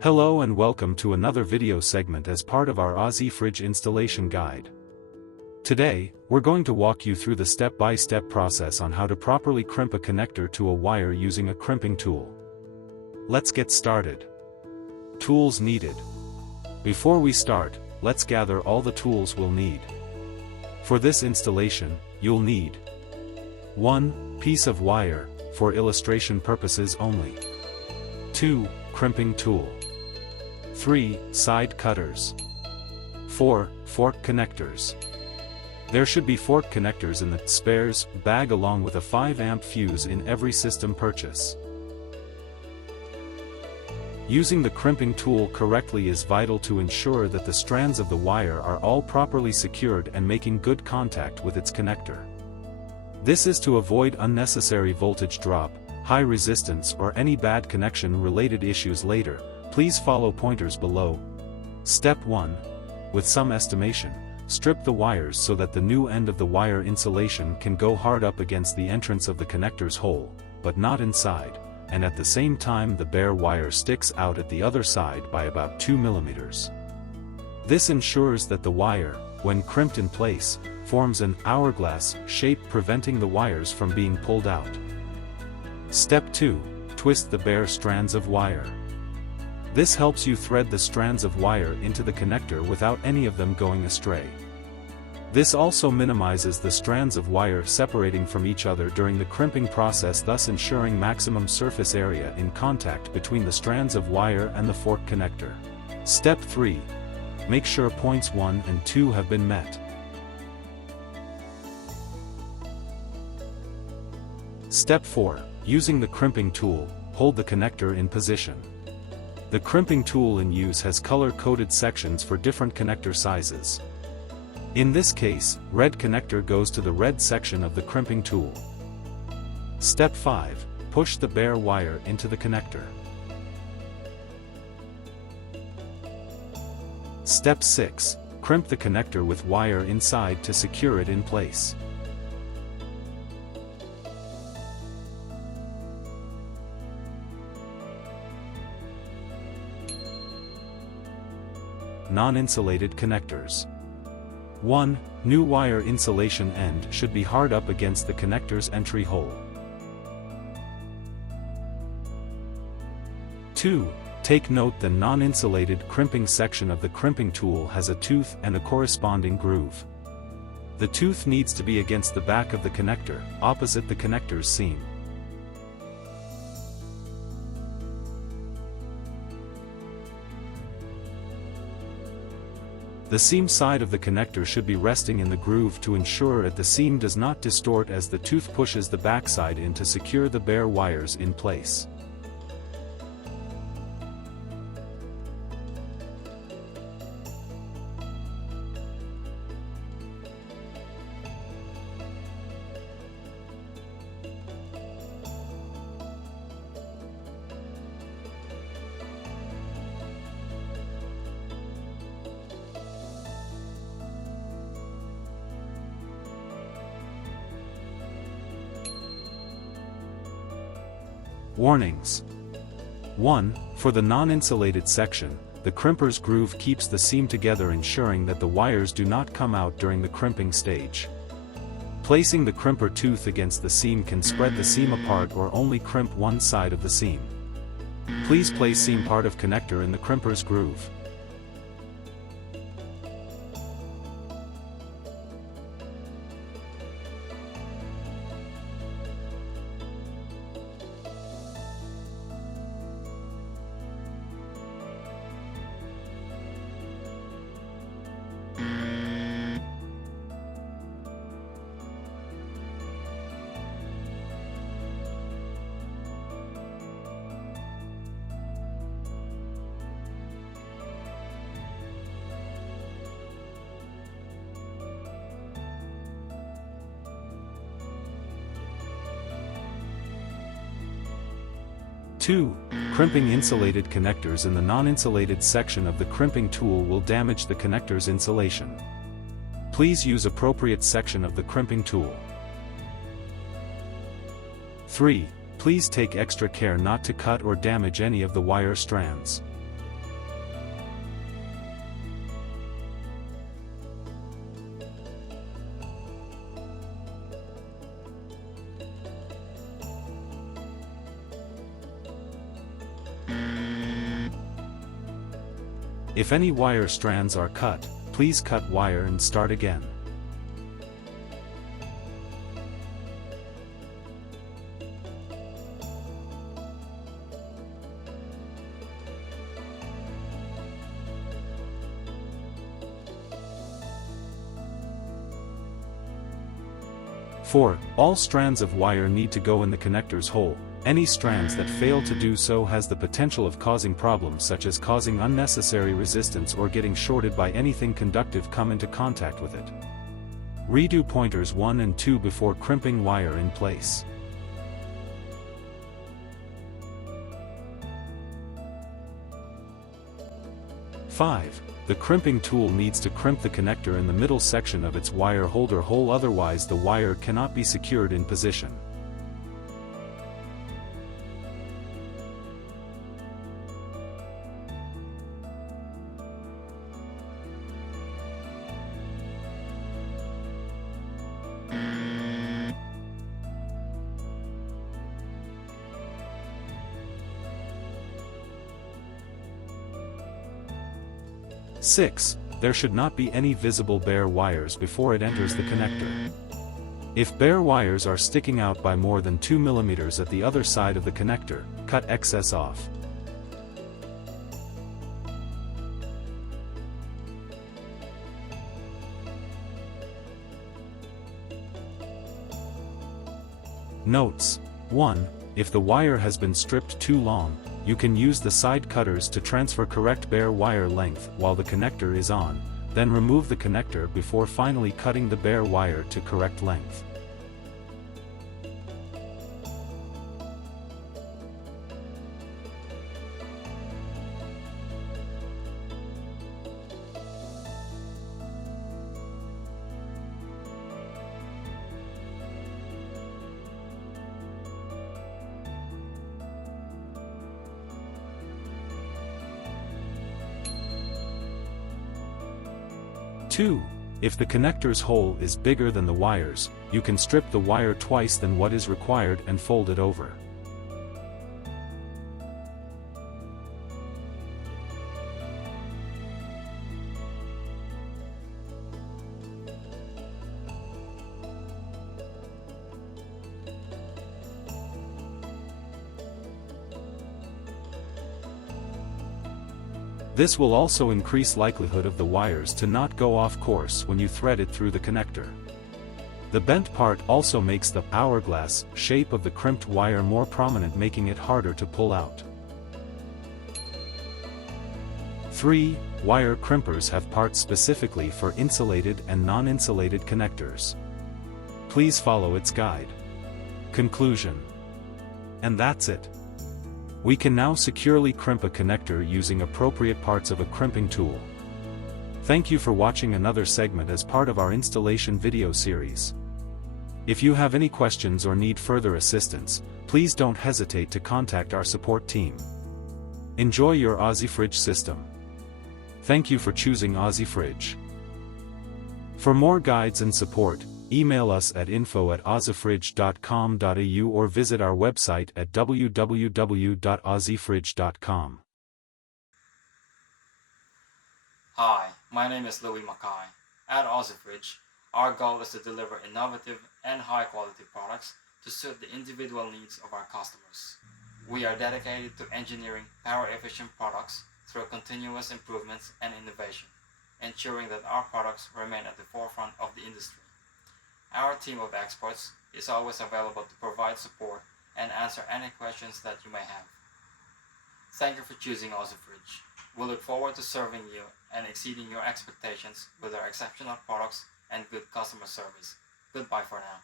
Hello and welcome to another video segment as part of our Aussie fridge installation guide. Today, we're going to walk you through the step-by-step process on how to properly crimp a connector to a wire using a crimping tool. Let's get started. Tools needed. Before we start, let's gather all the tools we'll need. For this installation, you'll need 1 piece of wire, for illustration purposes only. 2 crimping tool. 3 side cutters. 4 fork connectors. There should be fork connectors in the spares bag along with a 5-amp fuse in every system purchase. Using the crimping tool correctly is vital to ensure that the strands of the wire are all properly secured and making good contact with its connector. This is to avoid unnecessary voltage drop, high resistance or any bad connection-related issues later. Please follow pointers below. Step 1. With some estimation, strip the wires so that the new end of the wire insulation can go hard up against the entrance of the connector's hole, but not inside, and at the same time the bare wire sticks out at the other side by about 2 mm. This ensures that the wire, when crimped in place, forms an hourglass shape, preventing the wires from being pulled out. Step 2. Twist the bare strands of wire. This helps you thread the strands of wire into the connector without any of them going astray. This also minimizes the strands of wire separating from each other during the crimping process, thus ensuring maximum surface area in contact between the strands of wire and the fork connector. Step 3. Make sure points 1 and 2 have been met. Step 4. Using the crimping tool, hold the connector in position. The crimping tool in use has color-coded sections for different connector sizes. In this case, red connector goes to the red section of the crimping tool. Step 5. Push the bare wire into the connector. Step 6. Crimp the connector with wire inside to secure it in place. Non-insulated connectors. 1. New wire insulation end should be hard up against the connector's entry hole. 2. Take note the non-insulated crimping section of the crimping tool has a tooth and a corresponding groove. The tooth needs to be against the back of the connector, opposite the connector's seam. The seam side of the connector should be resting in the groove to ensure that the seam does not distort as the tooth pushes the backside in to secure the bare wires in place. Warnings. 1. For the non-insulated section, the crimper's groove keeps the seam together, ensuring that the wires do not come out during the crimping stage. Placing the crimper tooth against the seam can spread the seam apart or only crimp one side of the seam. Please place seam part of connector in the crimper's groove. Two, crimping insulated connectors in the non-insulated section of the crimping tool will damage the connector's insulation. Please use appropriate section of the crimping tool. 3. Please take extra care not to cut or damage any of the wire strands. If any wire strands are cut, please cut wire and start again. All strands of wire need to go in the connector's hole. Any strands that fail to do so has the potential of causing problems such as causing unnecessary resistance or getting shorted by anything conductive come into contact with it. Redo pointers 1 and 2 before crimping wire in place. The crimping tool needs to crimp the connector in the middle section of its wire holder hole, otherwise the wire cannot be secured in position. There should not be any visible bare wires before it enters the connector. If bare wires are sticking out by more than 2 mm at the other side of the connector, cut excess off. Notes: 1. If the wire has been stripped too long, you can use the side cutters to transfer correct bare wire length while the connector is on, then remove the connector before finally cutting the bare wire to correct length. If the connector's hole is bigger than the wires, you can strip the wire twice than what is required and fold it over. This will also increase likelihood of the wires to not go off course when you thread it through the connector. The bent part also makes the hourglass shape of the crimped wire more prominent, making it harder to pull out. 3. Wire crimpers have parts specifically for insulated and non-insulated connectors. Please follow its guide. Conclusion. And that's it. We can now securely crimp a connector using appropriate parts of a crimping tool. Thank you for watching another segment as part of our installation video series. If you have any questions or need further assistance, please don't hesitate to contact our support team. Enjoy your Aussie Fridge system. Thank you for choosing Aussie Fridge. For more guides and support, email us at info@aussiefridge.com.au or visit our website at www.aussiefridge.com. Hi, my name is Louis Mackay. At Aussie Fridge, our goal is to deliver innovative and high-quality products to suit the individual needs of our customers. We are dedicated to engineering power-efficient products through continuous improvements and innovation, ensuring that our products remain at the forefront of the industry. Our team of experts is always available to provide support and answer any questions that you may have. Thank you for choosing Aussie Fridge. We look forward to serving you and exceeding your expectations with our exceptional products and good customer service. Goodbye for now.